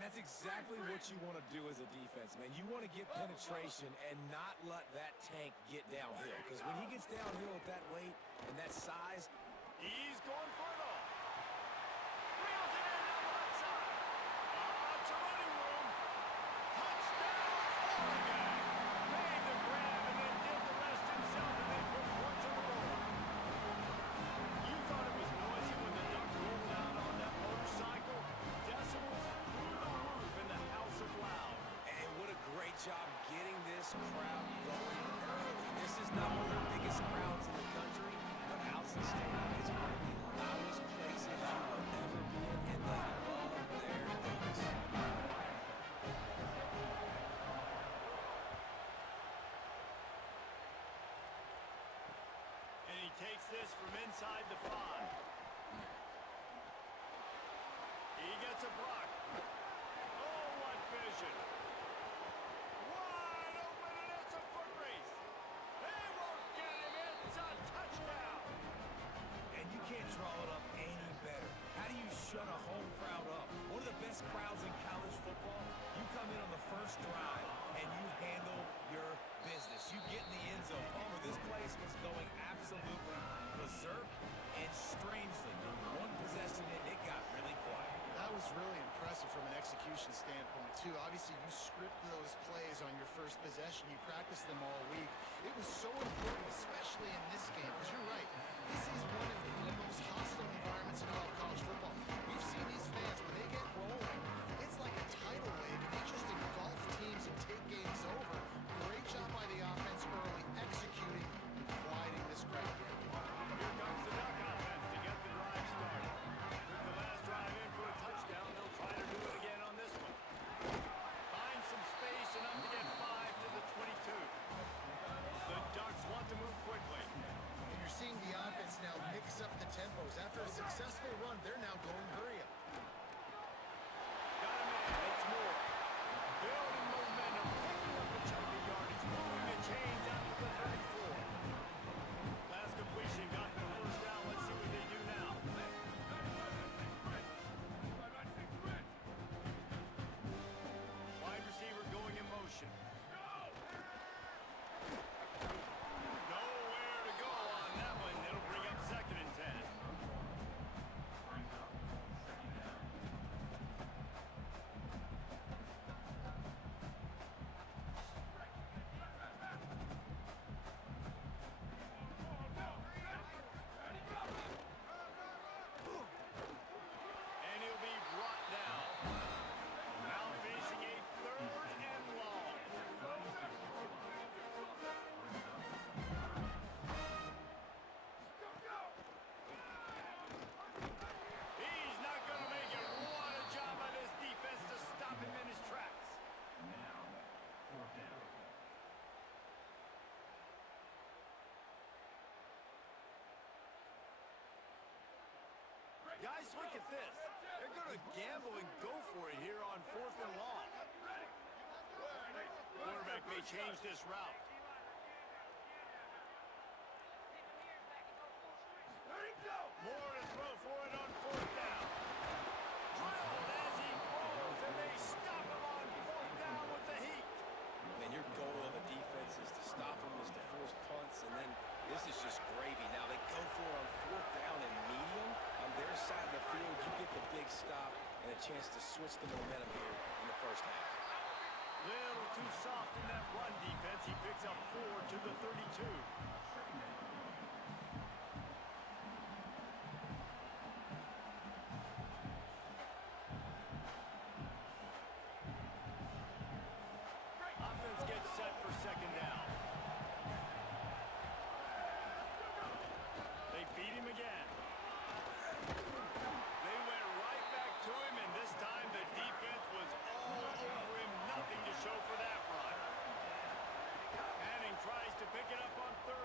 And that's exactly what you want to do as a defense, man. You want to get penetration and not let that tank get downhill. Because when he gets downhill at that weight and that size, he's going for it all. Reels it in down the left side. It's a running room. Touchdown, Oregon. Made the grab and then did the rest himself and then put points on the board. You thought it was noisy when the Duck rolled out on that motorcycle? Decimals through the roof in the House of Loud. and what a great job getting this crowd going early. This is not one of the biggest crowds in the country, but Allison Stadium is one of the loudest places you will ever be in, and they love their Ducks. And he takes this from inside the 5. He gets a block. Oh, what vision. Wide open, and it's a foot race. They won't get him. It's a touchdown. And you can't draw it up any better. How do you shut a home crowd up? One of the best crowds in college football, you come in on the first drive and you handle your business. You get in the end zone. Palmer, this place was going absolutely berserk, and strangely, one possession in, it got really quiet. That was really impressive from an execution standpoint, too. Obviously, you script those plays on your first possession. You practice them all week. It was so important, especially in this game, because you're right. This is one of the most hostile environments in all of college football. We've seen these fans, when they get rolling, it's like a tidal wave, and they just engulf teams and take games over. Great job by the offense early, executing and quieting this crowd down. Here comes the Duck offense to get the drive started. Took the last drive in for a touchdown. They'll try to do it again on this one. Find some space enough to get 5 to the 22. The Ducks want to move quickly. And you're seeing the offense now mix up the tempos. After a successful run, they're now going hurry up. Got a man. It's more. Building momentum, picking up a chunk of yardage, moving the chains out to the 34. Last completion got the first down. Let's see what they do now. Wide receiver going in motion. Nowhere to go on that one. It'll bring up 2nd and 10. And he'll be brought down. Now facing a 3rd and long. He's not going to make it. What a job by this defense to stop him in his tracks. Now, 4th down. Guys, look at this. They're going to gamble and go for it here on 4th and long. Quarterback may change this route. More to throw for it on 4th down. Drilled as he throws, and they stop him on 4th down with the heat. And your goal of a defense is to stop them, is to force punts, and then this is just gravy. Now they go for it on 4th down and medium. On their side of the field, you get the big stop and a chance to switch the momentum here in the first half. Little too soft in that run defense. He picks up 4 to the 32. Offense gets set for 2nd down. They feed him again. They went right back to him, and this time the defense was all over him. Nothing to show for that run. Manning tries to pick it up on 3rd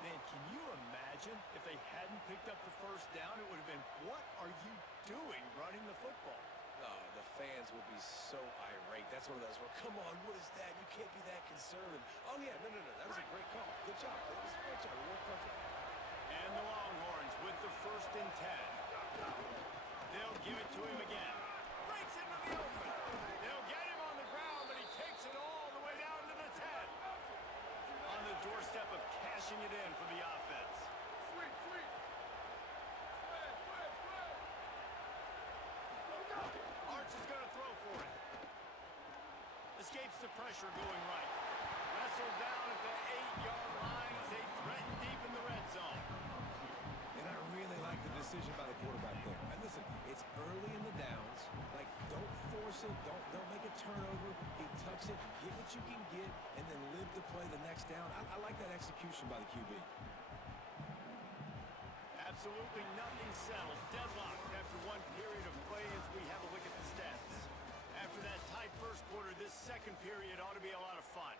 Man, can you imagine if they hadn't picked up the first down? It would have been, what are you doing running the football? Oh, the fans will be so irate. That's one of those where, come on, what is that? You can't be that conservative. Oh, yeah, no. That was a great call. Good job. That was a great job. It worked perfect. And the Longhorns with the 1st and 10. They'll give it to him again. Breaks into the open. They'll get him on the ground, but he takes it all the way down to the 10. On the doorstep of cashing it in for the offense. Arch is going to throw for it. Escapes the pressure going right. Wrestled down at the 8-yard line as they threaten deep in the red zone. And I really like the decision by the quarterback there. And listen, it's early in the downs. Like, don't force it. Don't make a turnover. He tucks it, get what you can get, and then live to play the next down. I like that execution by the QB. Absolutely nothing settled. Deadlocked after one period of play as we have a look at the stats. After that tight first quarter, this second period ought to be a lot of fun.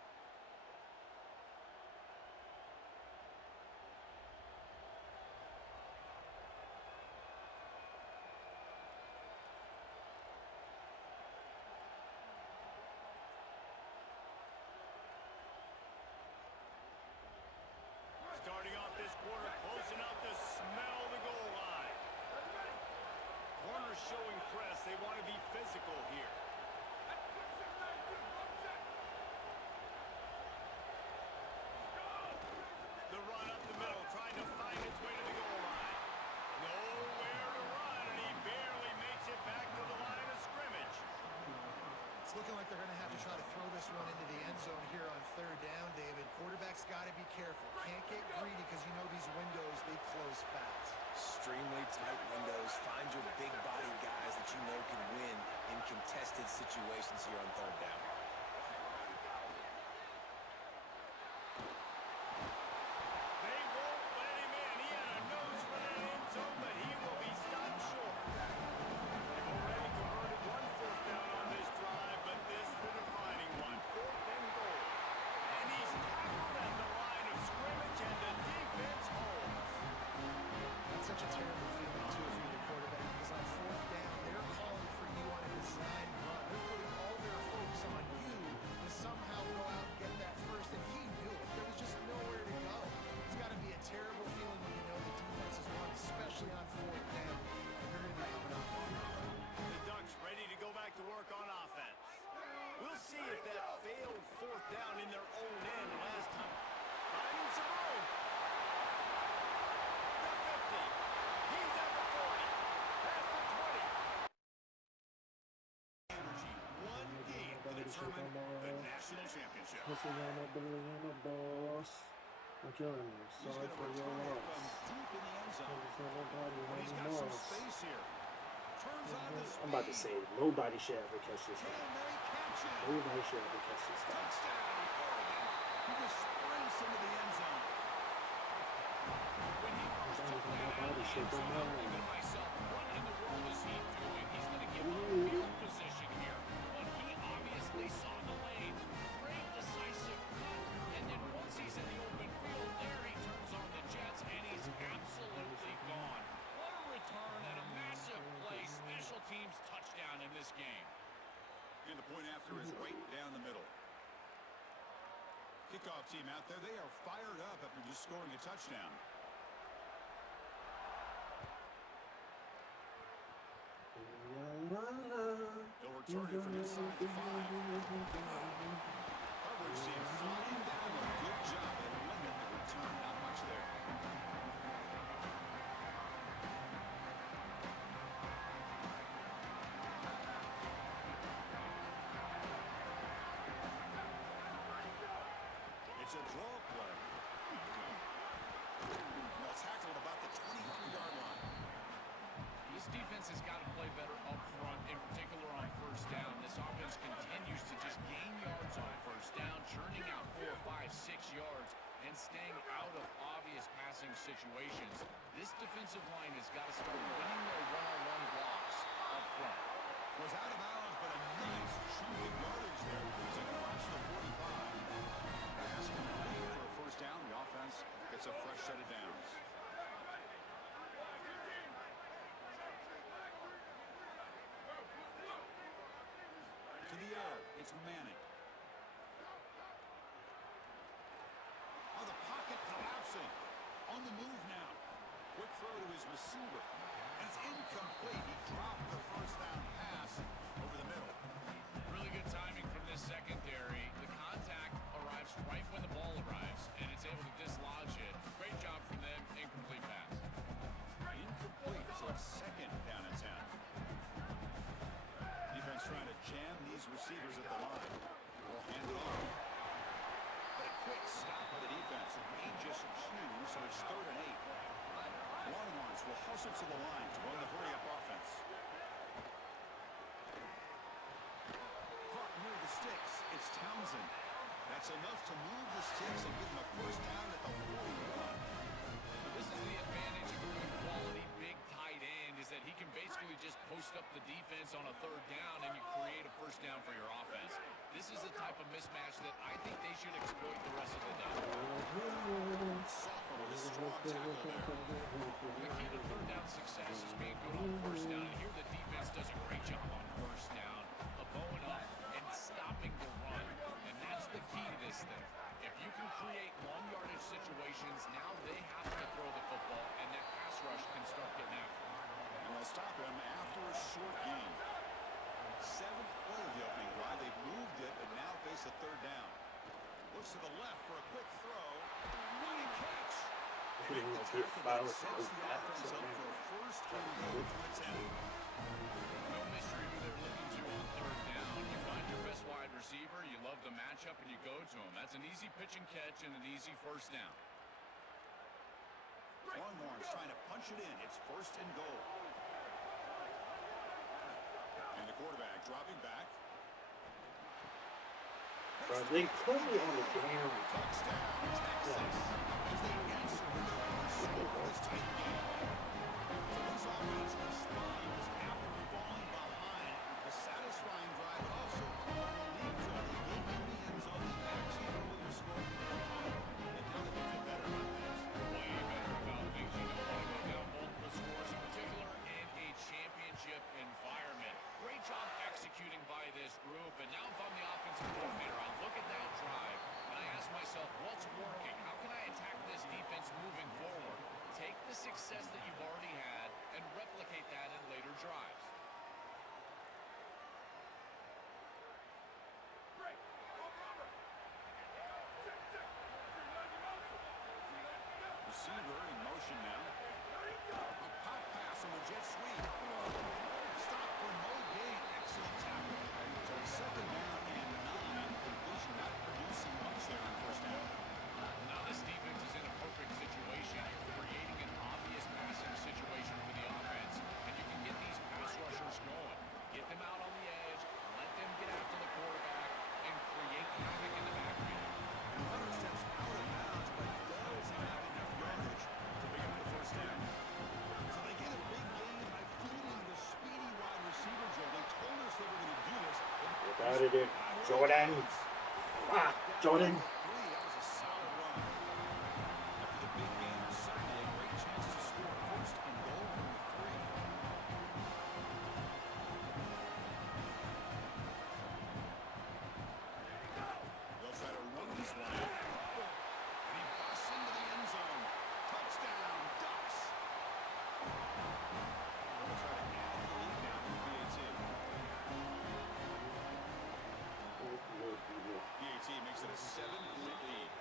Starting off this quarter, close enough to smell the goal line. Corners showing press. They want to be physical here. The run up the middle, trying to find its way to the goal line. Nowhere to run, and he barely makes it back to the line of scrimmage. It's looking like they're going to have to try to throw this one into the end zone here on 3rd down, David. Quarterback's got to be careful. Can't get greedy because you know these windows, they close fast. Extremely tight windows. Find your big body guys that you know can win in contested situations here on 3rd down. They won't let him in. He had a nose for that end zone, but he will be stopped short. They've already converted one 4th down on this drive, but this the defining one. 4th and goal. And he's tackled at the line of scrimmage, and the defense holds. That's such a terrible feeling, too, if you're the quarterback, because on 4th down, they're calling for you on a design run. They're putting all their hopes on you to somehow go out and get that first, and he knew it. There was just nowhere to go. It's got to be a terrible feeling when you know the defense has won, especially on 4th down. You're going to be coming off the field. The Ducks ready to go back to work on offense. We'll see if that failed 4th down in their own end last time. Finding some room. The 50. He's at the 40. Past the 20. Energy. One game to determine the national championship. boss. I'm killing you. Sorry for your loss. Deep in the end zone. He's got some Loss. space here. Turns on the I'm about to say nobody should ever catch this guy. Hail Mary catch it. Nobody should ever catch this guy. Touchdown, Oregon. He just sprints into the end zone. When he first took that out of the end zone, I'm thinking to myself, what in the world is he doing? He's going to give up field position here. But he obviously saw the lane. Great decisive cut. And then once he's in the open field, there he turns on the Jets, and he's absolutely gone. What a return and a massive play. Special teams touchdown in this game. And the point after is right down the middle. Kickoff team out there, they are fired up after just scoring a touchdown. They'll return it from inside the 5. Coverage team flying down there. Good job at limit the return. Not much there. It's a draw play. Well, tackled about the 23-yard line. This defense has got to play better up front, in particular on 1st down. This offense continues to just gain yards on 1st down, churning out 4, 5, 6 yards, and staying out of obvious passing situations. This defensive line has got to start winning their one-on-one blocks up front. Was out of bounds, but a nice chunk of yardage there. He's going to watch the 45. Pass complete for a 1st down. The offense It's a fresh set of downs. To the air, it's Manning. Oh, the pocket collapsing. On the move now. Quick throw to his receiver. And it's incomplete. He dropped the first down pass over the middle. Really good timing from this secondary. The contact arrives right when the ball arrives, and it's able to dislodge it. Great job from them. Incomplete pass. Incomplete, so it's second down and 10. Defense trying to jam these receivers at the line. We'll hand it off. But a quick stop by the defense. He just chews, so it's 3rd and 8. Longhorns will hustle to the line to run the hurry-up offense. Caught near the sticks. It's Townsend. That's enough to move the sticks and give him a first down at the 41. This is the advantage of a good quality big tight end, is that he can basically just post up the defense on a 3rd down and you create a first down for your offense. This is the type of mismatch that I think they should exploit the rest of the day. Sopper with a strong tackle there. The key to 3rd down success is being good on 1st down, and here the defense does a great job on 1st down, bowing up and stopping the run, and that's the key to this thing. If you can create long yardage situations, now they have to throw the football, and that pass rush can start getting after it. And they'll stop him after a short gain. 7th play of the opening drive. They've moved it and now face a 3rd down. Looks to the left for a quick throw. Running catch. Pretty The much tackle fire that sets the back, offense so up for a first and goal from the 10. No mystery who they're looking to on 3rd down. You find your best wide receiver, you love the matchup, and you go to him. That's an easy pitch and catch and an easy first down. Longhorns trying to punch it in. It's 1st and goal. And the quarterback dropping back. Bro, they put me on the damn. Touchdown, Texas. As they answer with their first score of this tight game. So this offense responds after falling behind. A satisfying drive, but also a relief drive. They get in the end zone. They actually earlier scored from their opponent. And now they feel better about things. Way better about things. You don't want to go down multiple scores, in particular in a championship environment. Great job executing by this group. And now if I'm the offensive coordinator, I look at that drive and I ask myself, what's working? How can I attack this defense moving forward? Take the success that you've already had and replicate that in later drives. Receiver in motion now. A pop pass on the jet sweep. Stop for no gain. Excellent tackle. So it's 2nd down and 9. Completion not producing much there on 1st down. Now this defense is in a perfect situation. You're creating an obvious passing situation for the offense, and you can get these pass rushers going. Get them out on the edge, let them get after the quarterback, and create havoc in the backfield. The runner steps out of bounds, but does have enough yardage to pick up the 1st down. So they get a big gain by feeding the speedy wide receiver, Joe. They told us they were going to do this. Get out of there, Jordan. Ah, Jordan. That was a solid run. After the big game on Sunday, a great chance to score 1st and goal from the 3. They'll try to run this one out. And he busts into the end zone. Touchdown, Ducks. They'll try to add the lead now to the BAT. BAT makes it a 7-point lead.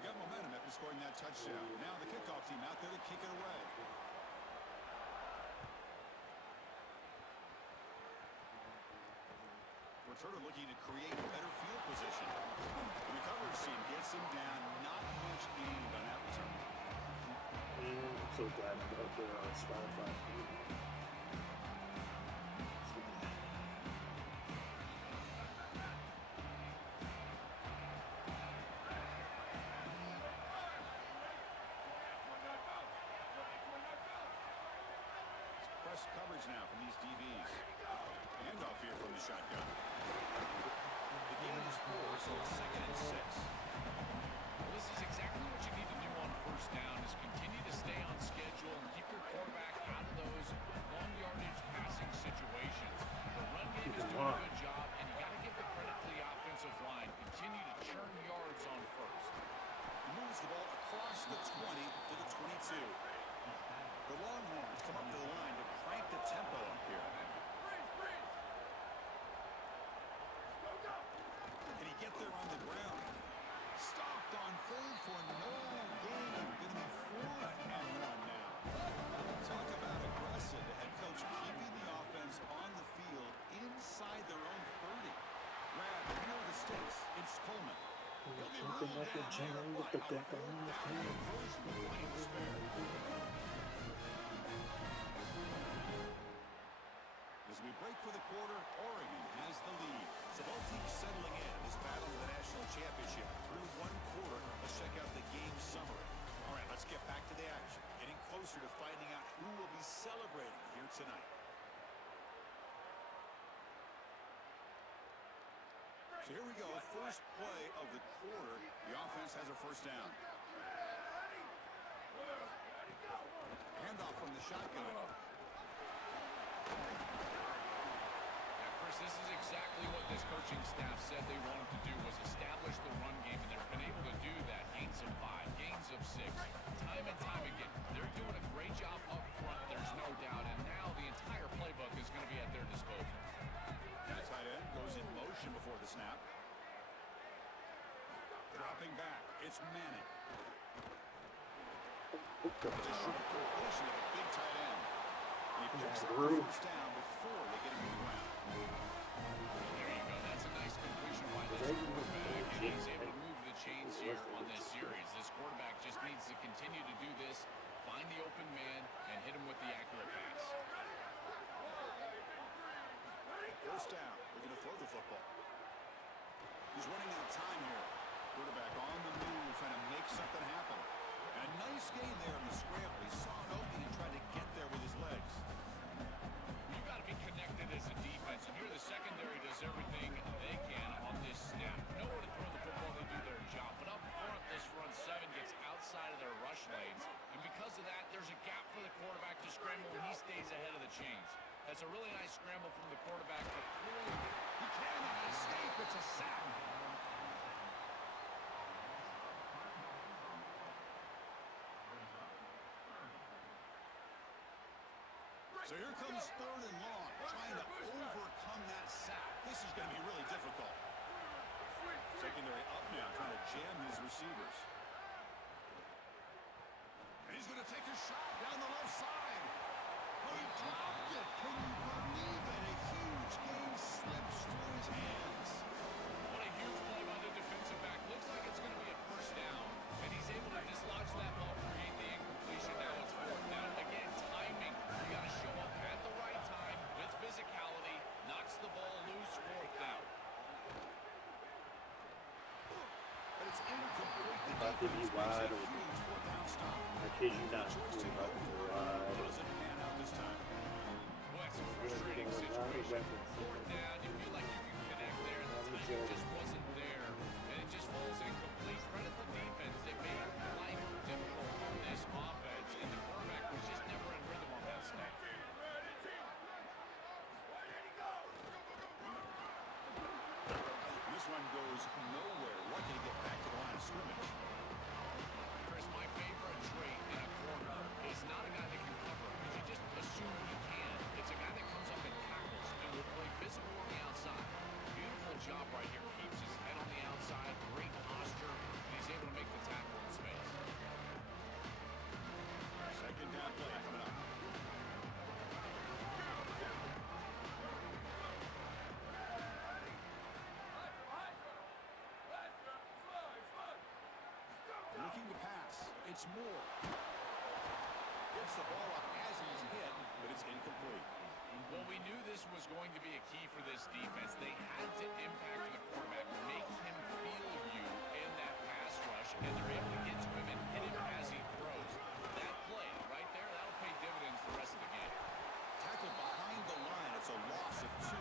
Got momentum after scoring that touchdown. Now the kickoff team out there to kick it away. Returner looking to create better field position. The recovery team gets him down. Not much gained on that return. I'm so glad I'm up there on Spotify. Press coverage now from these DBs. And handoff here from the shotgun. The game is 4, so it's 2nd and 6. Well, this is exactly what you need to do on first down is continue to stay on schedule and keep your quarterback out of those long yardage passing situations. The run game is doing a good job, and you got to give the credit to the offensive line. Continue to churn yards on first. He moves the ball across the 20 to the 22. The Longhorns come up to the line to crank the tempo up here. Can he get there on the ground? Stopped on 3rd for no gain. Going to be 4th and 1 now. Talk about aggressive. The head coach keeping the offense on the field inside their own 30. Grab near the sticks. It's Coleman. He'll be Jumping ruled like a down giant here with by the a deck on his 4th down hands. conversion with plenty to spare. As we break for the quarter, Oregon has the lead. So both teams settling in this battle for the national championship. Through 1 quarter, let's check out the game summary. All right, let's get back to the action. Getting closer to finding out who will be celebrating here tonight. So here we go, first play of the quarter. The offense has a first down. Handoff from the shotgun. Chris, this is exactly what this coaching staff said they wanted to do was establish the run game, and they've been able to do that. Gains of 5, gains of 6, time and time again. They're doing a great job up front, there's no doubt, and now the entire playbook is going to be at their disposal. The tight end goes in motion before the snap. Dropping back, it's Manning. It's a short completion of the big tight end. And he picks up the first down before they get him to the ground. There you go. That's a nice completion by this quarterback, and he's able to move the chains here on this series. This quarterback just needs to continue to do this, find the open man, and hit him with the accurate pass. First down. They're going to throw the football. He's running out of time here. Quarterback on the move, trying to make something happen. And a nice gain there in the scramble. He saw an opening and tried to get there with his legs. You've got to be connected as a defense, and here the secondary does everything they can on this snap. Nowhere to throw the football, they do their job. But up front, this front 7 gets outside of their rush lanes. And because of that, there's a gap for the quarterback to scramble, and he stays ahead of the chains. That's a really nice scramble from the quarterback, but clearly he cannot escape. It's a sack. So here comes 3rd and long, trying to overcome that sack. This is going to be really difficult. Secondary up now, trying to jam his receivers. And he's going to take a shot down the left side. Oh, he dropped it. Can you believe it? A huge game slips through his hands. What a huge play by the defensive back. Looks like it's going to be a first down, and he's able to dislodge that ball, create the incompletion. Now it's 4th down. Again, timing. You got to show up at the right time with physicality. Knocks the ball loose, 4th down. But it's incomplete. The About to be defense wide makes a open. huge 4th down stop. I kid you not. Choice to We're go about to be for it. wide. Doesn't pan out this time. Well, it's a We're frustrating getting a lot of situation. weapons. 4th down, you feel like you can connect there, and the timing just wasn't there, and it just falls incomplete. Credit the defense. They made life difficult on this offense, and the quarterback was just never in rhythm on that snap. This one goes nowhere. Lucky to get back to the line of scrimmage. Chris, my favorite trait in a corner is not a guy that can cover, because you just assume he can. It's a guy that comes up and tackles and will play physical on the outside. Beautiful job right here. Keeps his head on the outside, great posture, and he's able to make the tackle in space. Second down play coming up. Looking to pass. It's Moore. Gets the ball up as he's hit, but it's incomplete. Well, we knew this was going to be a key for this defense. They had to impact the quarterback, make him feel you in that pass rush, and they're able to get to him and hit him as he throws. That play right there, that'll pay dividends the rest of the game. Tackled behind the line. It's a loss of 2.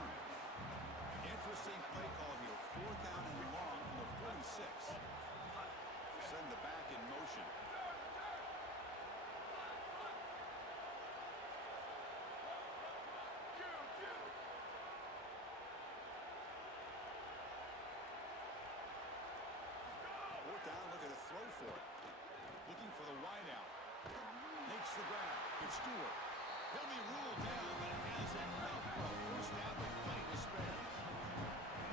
for it. Looking for the wide out. Makes the grab. It's Stewart. He'll be ruled down, but it has enough for a first down, but plenty to spare.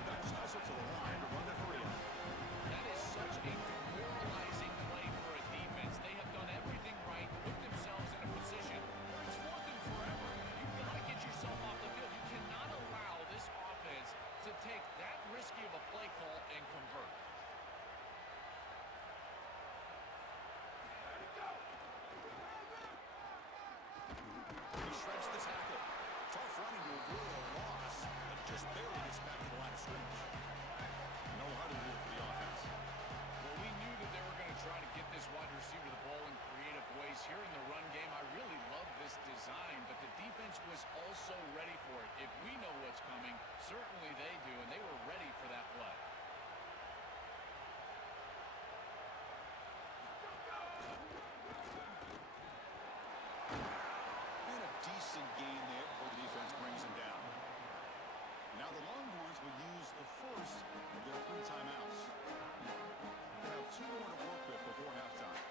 Ducks hustle to the line to run the hurry up. That is such a demoralizing play for a defense. They have done everything right, put themselves in a position where it's fourth and forever. You've got to get yourself off the field. You cannot allow this offense to take that risky of a play call and convert. He shreds the tackle. Tough running to avoid a loss, but just barely gets back to the line of scrimmage. No huddle here for the offense. Well, we knew that they were going to try to get this wide receiver the ball in creative ways. Here in the run game, I really love this design, but the defense was also ready for it. If we know what's coming, certainly they do, and they were ready for that play. And a decent gain there before the defense brings him down. Now the Longhorns will use the first of their 3 timeouts. They have 2 more to work with before halftime.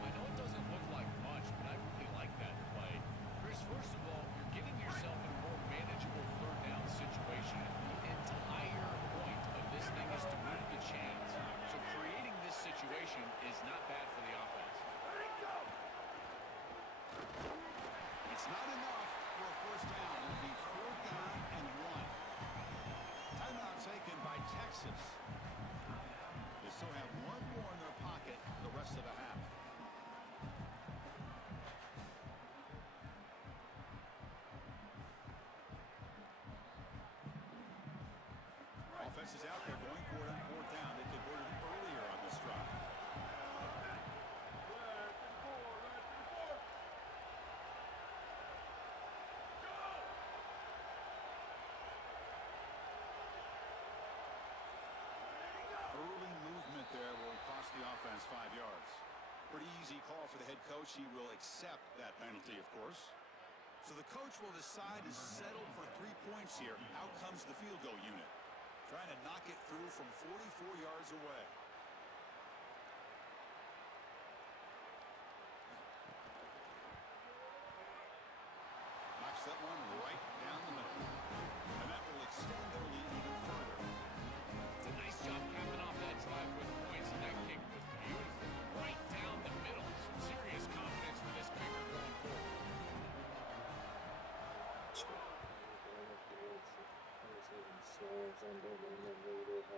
I know it doesn't look like much, but I really like that play. Chris, first of all, you're getting yourself in a more manageable third down situation. The entire point of this thing is to move the chains. So creating this situation is not bad for the offense. It's not enough for a first down. It'll be 4th down and 1. Timeout taken by Texas. They still have 1 more in their pocket for the rest of the half. Offense is out there going for it on 4th down. They converted earlier on this drive. Early movement there will cost the offense 5 yards. Pretty easy call for the head coach. He will accept that penalty, of course. So the coach will decide to settle for 3 points here. Out comes the field goal unit, trying to knock it through from 44 yards away. Knocks that one right down the middle. And that will extend their lead even further. It's a nice job capping off that drive with points, and that kick was beautiful. Right down the middle. Some serious confidence for this kicker going forward.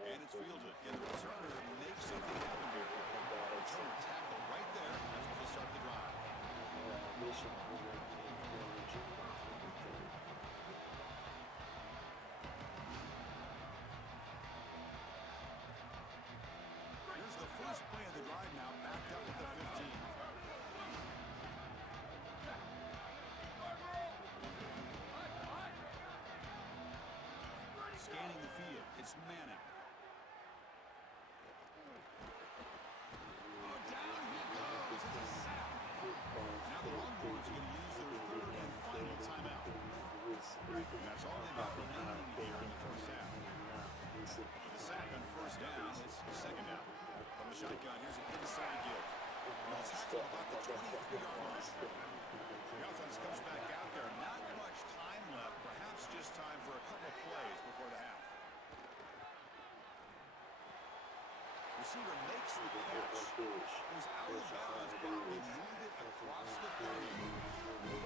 And it's fielded. And the returner makes something happen here. Returner tackle right there. That's where they start the drive. Here's the first play of the drive now, backed up at the 15. Scanning the field, it's Manning. Oh, down he goes. It's a sack. Now the Longhorns are going to use their 3rd and final timeout. And that's all they've got remaining here in the first half. The sack on 1st down, it's 2nd down. From the shotgun, here's an inside give. Well, tackle about the 23-yard line. The offense comes back out there. Not much time left. Perhaps just time for a couple of plays before the half. Receiver makes the catch. Goes out of bounds, but will move it across the 30.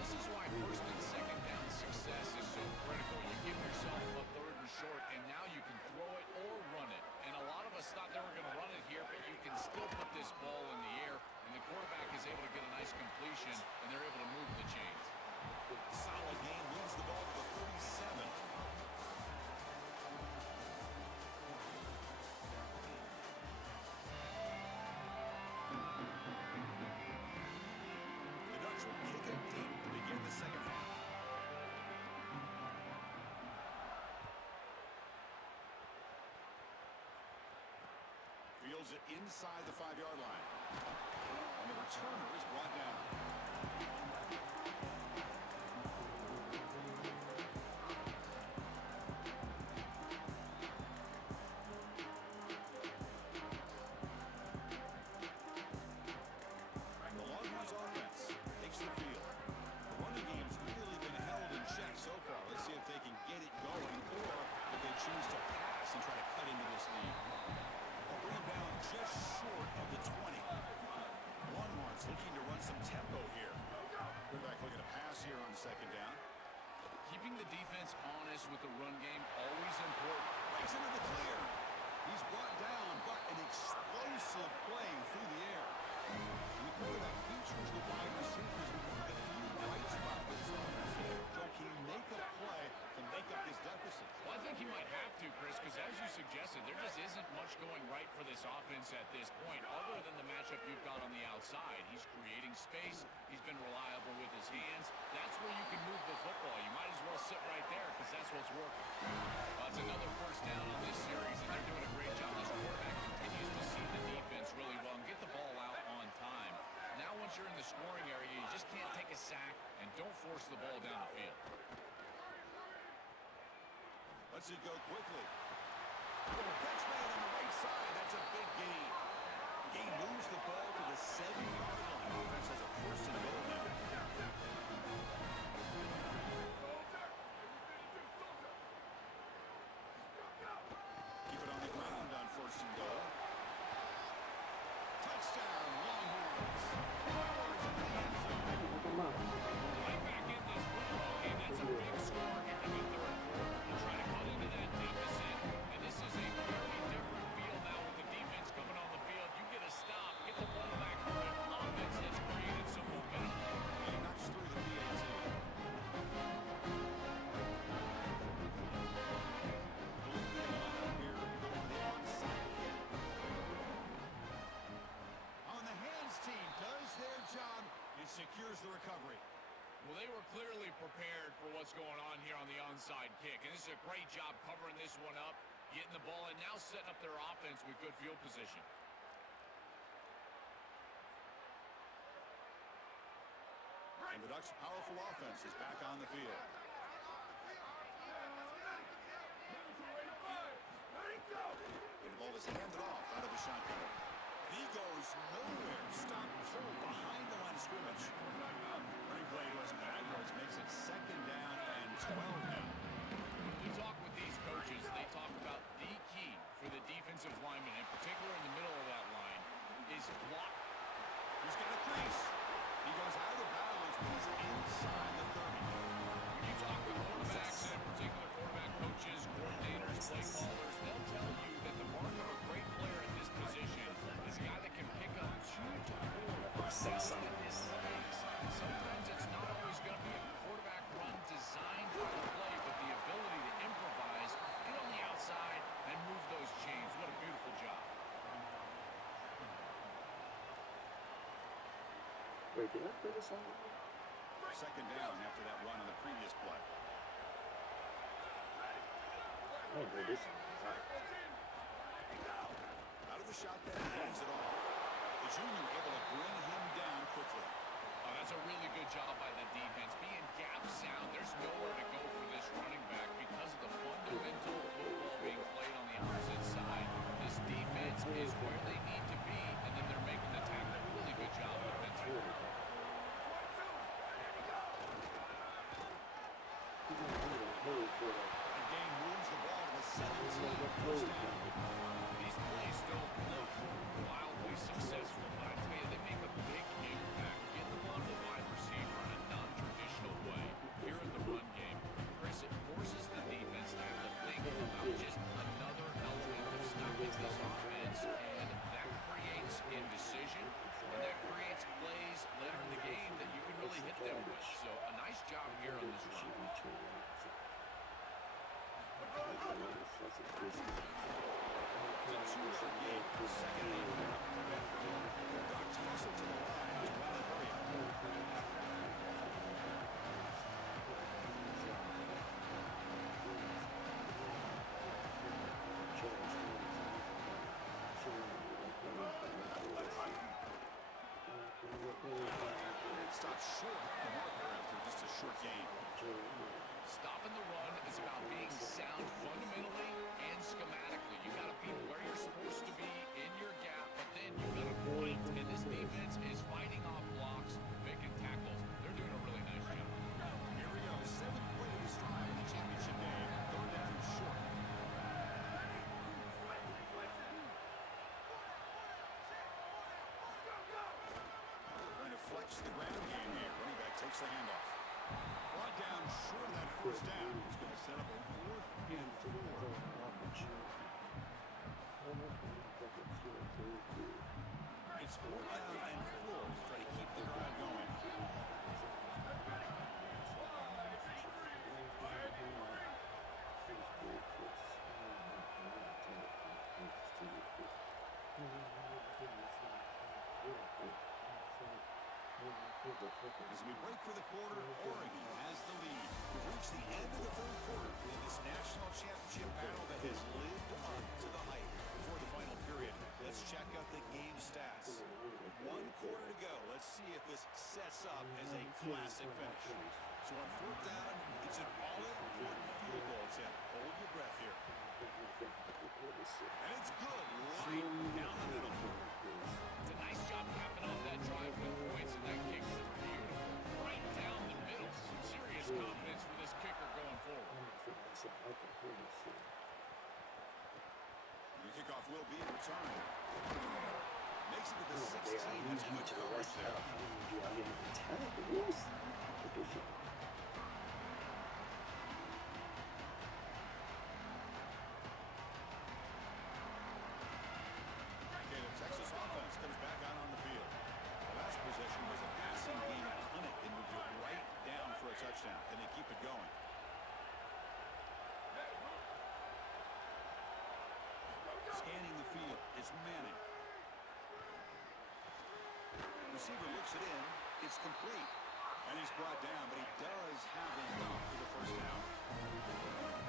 This is why 1st and 2nd down success is so critical. You give yourself a 3rd and short, and now you can throw it or run it. And a lot of us thought they were going to run it here, but you can still put this ball in the air, and the quarterback is able to get a nice completion, and they're able to move the chains. Solid game, moves the ball to the 37. The Ducks will kick it deep to begin the second half. Fields it inside the 5-yard line. And the returner is brought down. second down. Keeping the defense honest with the run game, always important. Breaks into the clear. He's brought down, but an explosive play through the air. And the quarterback features the wide receivers in one of the few bright spots for this offense. So can he make a play to make up this deficit? Well, I think he might have to, Chris, because as you suggested, there just isn't much going right for this offense at this point, other than the matchup you've got on the outside. He's creating space. He's been reliable with his hands. That's where you can move the football. You might as well sit right there because that's what's working. Well, it's another first down on this series, and they're doing a great job. This quarterback continues to see the defense really well and get the ball out on time. Now, once you're in the scoring area, you just can't take a sack and don't force the ball down the field. Let's it go quickly. Catch made on the right side. That's a big gain. Gain moves the ball to the 7-yard line. Offense has a first and goal now. Keep it on the ground on first and goal. Touchdown, Longhorns. Longhorns in the end zone. Right back in this football game. That's a big score here in the third quarter. We'll try to cut into that deficit, and this is a very different feel now with the defense coming on the field. You get a stop, get the ball back for an offense that's created some momentum. He knocks through the PAT. On the hands team does their job and secures the recovery. Well, they were clearly prepared for what's going on here on the onside kick, and this is a great job covering this one up, getting the ball, and now setting up their offense with good field position. And the Ducks' powerful offense is back on the field. And the ball is handed off out of the shotgun. And he goes nowhere. Stop pull behind the line of scrimmage. Running play goes backwards, makes it second down and 12 now. When we talk with these coaches, they talk about the key for the defensive lineman, in particular in the middle of that line, is block. He's got a crease. He goes out of bounds, but he's inside the 30. When you talk with quarterbacks, and in particular quarterback coaches, coordinators, play callers, they'll tell you that the mark of a great player at this position is a guy that can pick up 2 to 4 solid plays. Sometimes it's not always going to be a quarterback run designed for the play, but the ability to improvise, get on the outside, and move those chains. What a beautiful job. Wait, did I play this song? Second down after that run on the previous play. I haven't heard this song. Out of the shotgun, he hands it off. The junior able to bring him down quickly. Oh, that's a really good job by the defense. Being gap sound, there's nowhere to go for this running back because of the fundamental football being played on the opposite side. This defense is where they need to be, and then they're making the tackle. Really good job defensively. And Gain moves the ball to the 17. First down. These plays don't look wildly successful, but I tell you, they make a big impact. Getting the ball to the wide receiver in a non-traditional way here in the run game. Chris, it forces the defense to have to think about just another element of stopping this offense, and that creates indecision, and that creates plays later in the game that you can really hit them with. So a nice job here on this run. It's a 2-yard gain. Second and 8. Ducks toss it to the line to run the hurry up. Stopped short the marker after just a short gain. Stopping the run is about being sound fundamentally and schematically. You got to be where you're supposed to be in your gap, but then you got to point. And this defense is fighting off blocks, making tackles. They're doing a really nice job. Here we go. 7th play of his drive in the championship game. Third down and short. Trying to flex the ground game here. Running back takes the handoff. short of that first down. It's going to set up a 4th and 4. It's 4th down and 4 to try to keep the drive going. As we break for the quarter, Oregon has the lead. We've reached the end of the 3rd quarter in this national championship battle that has lived up to the hype. Before the final period, let's check out the game stats. 1 quarter to go. Let's see if this sets up as a classic finish. So on 4th down, it's an all-important field goal attempt. Hold your breath here. And it's good right down the middle. It's a nice job capping off that drive with points, and that kick was beautiful. Right down the middle. Some serious confidence for this kicker going forward. The kickoff will be returned. Makes it to the 16. That's good coverage there. Okay, the Texas offense comes back out on the field. The last possession was a passing game clinic. They moved it right down for a touchdown. Can they keep it going? Scanning the field, it's Manning. Receiver looks it in, it's complete. And he's brought down, but he does have enough for the first down.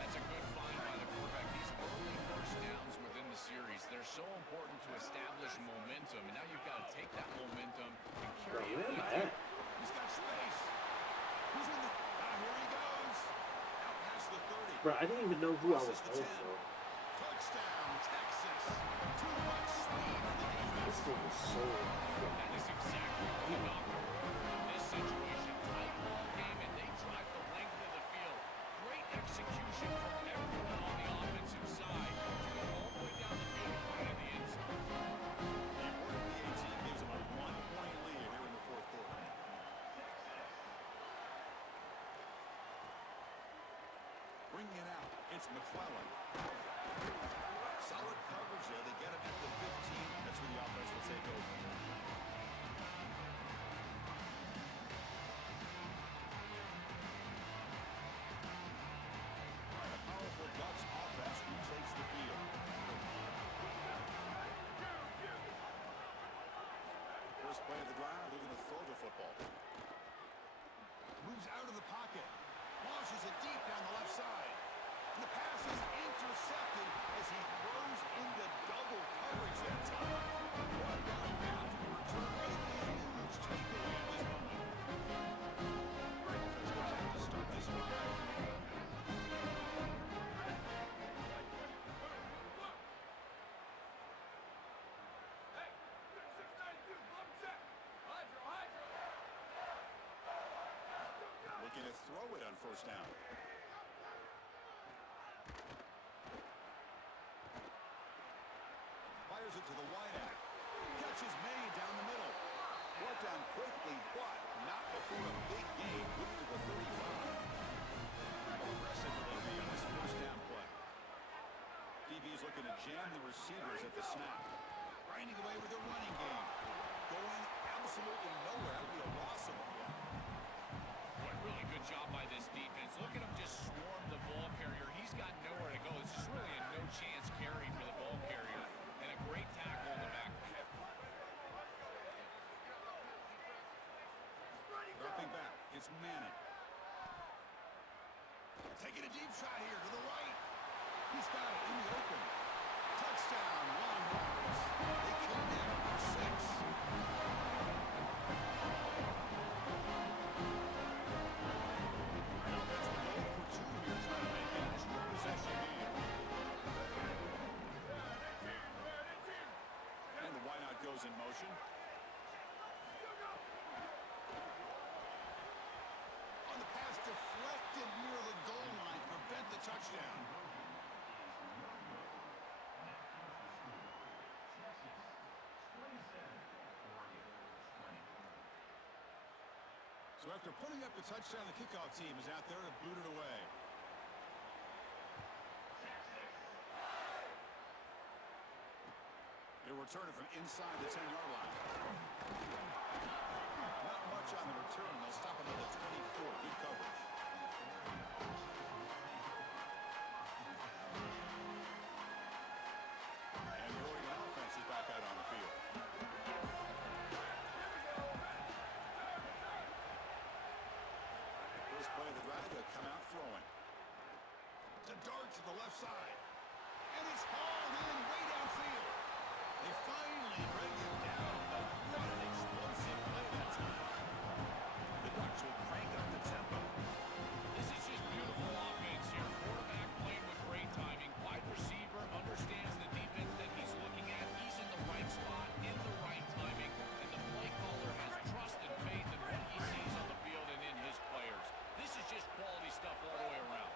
That's a good find by the quarterback. These early first downs within the series, they're so important to establish momentum. And now you've got to take that momentum and carry it with you. He's got space. He's in the... here he goes. Out past the 30. Bro, I didn't even know who I was Crosses the 10. playing for. Touchdown, Texas. Too much speed for the defense. This game is so That is exactly what the doctor ordered in this situation. Tight ball game, and they drive the length of the field. Great execution from everyone on the offensive side to go all the way down the field and put it in the end zone. The important PAT gives them a 1-point lead here in the 4th quarter. Bringing it out, it's McClellan. Solid coverage there. They get him at the 15. That's where the offense will take over. The powerful Ducks offense retakes the field. First play of the drive, they're going to throw the football. Moves out of the pocket. Launches it deep down the left side. And the pass is intercepted as he throws into double coverage that time. Brought down after the return. A huge takeaway at this moment. Offense goes out to start this drive. Looking to throw it on first down. Fires it to the wideout. Catches made down the middle. Brought down quickly, but not before a big gain. Moved to the 35. How aggressive will they be on this first down play? DB's looking to jam the receivers at the snap. Grinding away with a running game. Going absolutely nowhere. That would be a loss of a play. What a really good job by this defense. Look at him just swarm the ball carrier. He's got nowhere to go. It's just really a no-chance carry for the ball carrier. And a great tackle in the backfield. Dropping back, it's Manning. Taking a deep shot here to the right. He's got it in the open. Touchdown, Longhorns. They connect for 6. Offense will go for 2 here, trying to make it a short possession game. And the wideout goes in motion. On the pass, deflected near the goal line, prevent the touchdown. So after putting up the touchdown, the kickoff team is out there to boot it away. They'll return it from inside the 10-yard line. Not much on the return. They'll stop him at the 24. Good coverage. And the Oregon offense is back out on the field. First play of the drive, they'll come out throwing. To dart to the left side. And it's hauled in way downfield. They finally bring him down, but what an explosive play that time. The Ducks will crank up the tempo. This is just beautiful offense here. Quarterback playing with great timing. Wide receiver understands the defense that he's looking at. He's in the right spot, in the right timing, and the play caller has trust and faith in what he sees on the field and in his players. This is just quality stuff all the way around.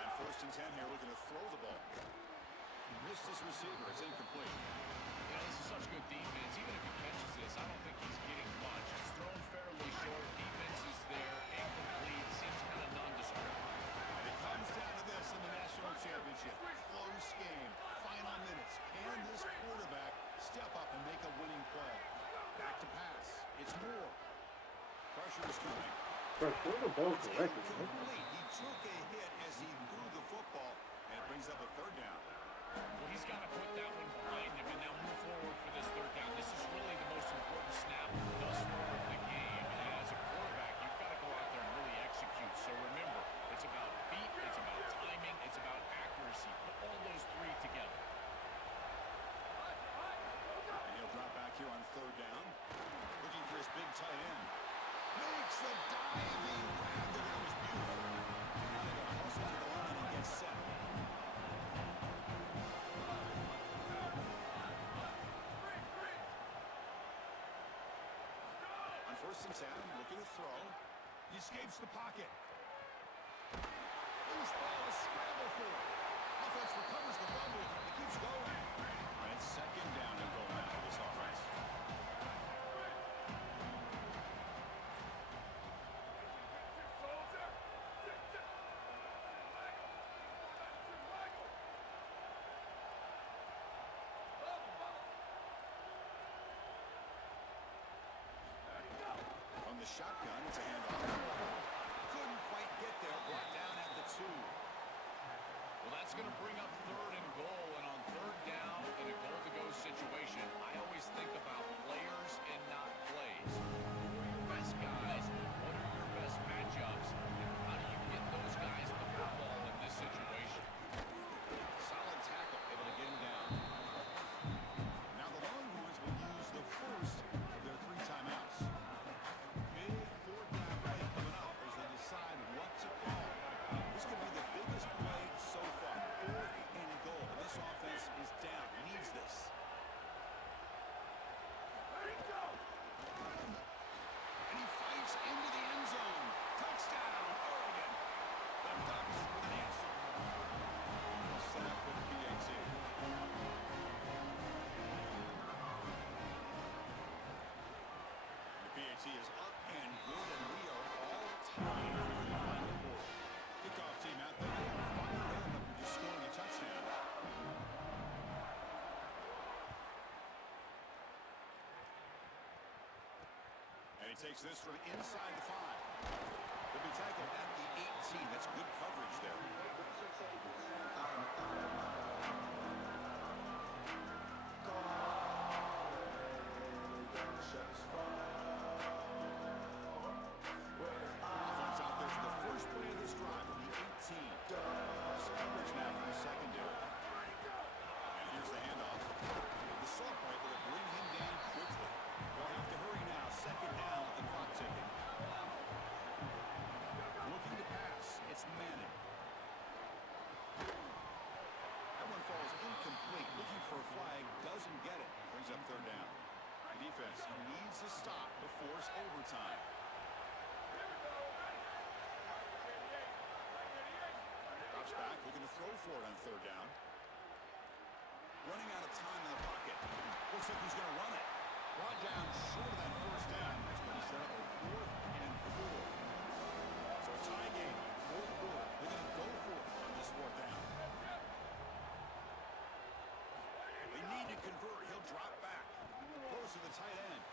On first and 10 here, looking to throw the ball. Missed his receiver. It's incomplete. You know, this is such good defense. Even if he catches this, I don't think he's getting much. It's thrown fairly short. Defense is there. Incomplete. Seems kind of nondescript. And it comes down to this in the national championship. Close game. Final minutes. Can this quarterback step up and make a winning play? Back to pass. It's Moore. Pressure is coming. Bro, throw the ball It's correctly. incomplete. He took a hit as he threw the football, and it brings up a third down. Well, he's got to put that one behind him and now move forward for this third down. This is really the most important snap thus far of the game. And as a quarterback, you've got to go out there and really execute. So remember, it's about feet, it's about timing, it's about accuracy. Put all those three together. And he'll drop back here on third down. Looking for his big tight end. Makes the diving grab. That was beautiful. Now they're going to hustle to the line and get set. On first and 10, looking to throw. He escapes the pocket. Loose ball to scramble for. Offense recovers the fumble. It keeps going. And it's second down and goal now for this offense. On the shotgun, it's a handoff. Couldn't quite get there. Brought down at the 2. Well, that's going to bring up third and goal. And on third down in a goal-to-go situation, I always think about players and not plays. Who are your best guys? What are your best matchups? And how do you get those guys the football in this situation? Solid tackle, able to get him down. Now the Longhorns will use the first of their 3 timeouts. Big fourth down play coming up as they decide what to call. This could be the biggest play so far. 4th and goal. This offense is down. Needs this. And he fights into the end zone. Touchdown, Oregon. The Ducks with an answer. They'll set up with the PAT. The PAT is up and good, and we are all tied here in the final quarter. Kickoff team out there. Fired up after just scoring a touchdown. And he takes this from inside the 5. He'll be tackled at the 18. That's good coverage there. Offense out there for the first play of this drive from the 18. Plus coverage now from the secondary. And here's the handoff. The Slump right will bring him down quickly. They'll have to hurry now. Second down with the clock ticking. Looking to pass. It's Manning. That one falls incomplete. Looking for a flag. Doesn't get it. Brings up third down. The defense needs a stop to force overtime. Drops back. Looking to throw for it on third down. Running out of time in the pocket. Looks like he's going to run it. Brought down short of that first down. That's going to set up a 4th and 4. So a tie game, 4th quarter. They're going to go for it on this 4th down. They need to convert. He'll drop back. Throws to the tight end.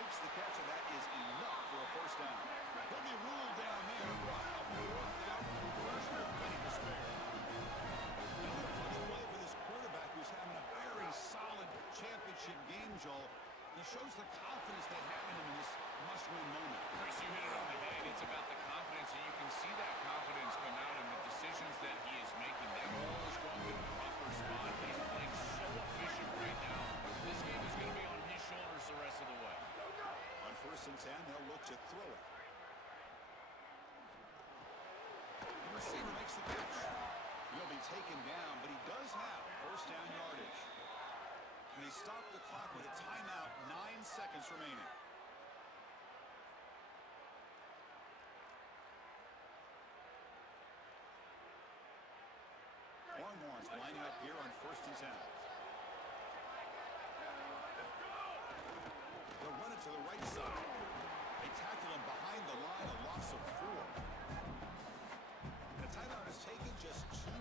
Makes the catch, and that is enough for a first down. He'll be ruled down there for a 4th down conversion with many to spare. Another clutch play for this quarterback who's having a very solid championship game, Joel. He shows the confidence they have in him in this must-win moment. Chris, you hit it on the head. It's about the confidence, and you can see that confidence come out in the decisions that he is making. That ball is going to the proper spot. He's playing so efficient right now. This game is going to be on his shoulders the rest of the way. On 1st and 10, they'll look to throw it. The receiver makes the catch. He'll be taken down, but he does have first down yardage. And they stop the clock with a timeout, 9 seconds remaining. Longhorns lining up here on 1st and 10. They'll run it to the right side. They tackle him behind the line, a loss of 4. The timeout is taken, just 2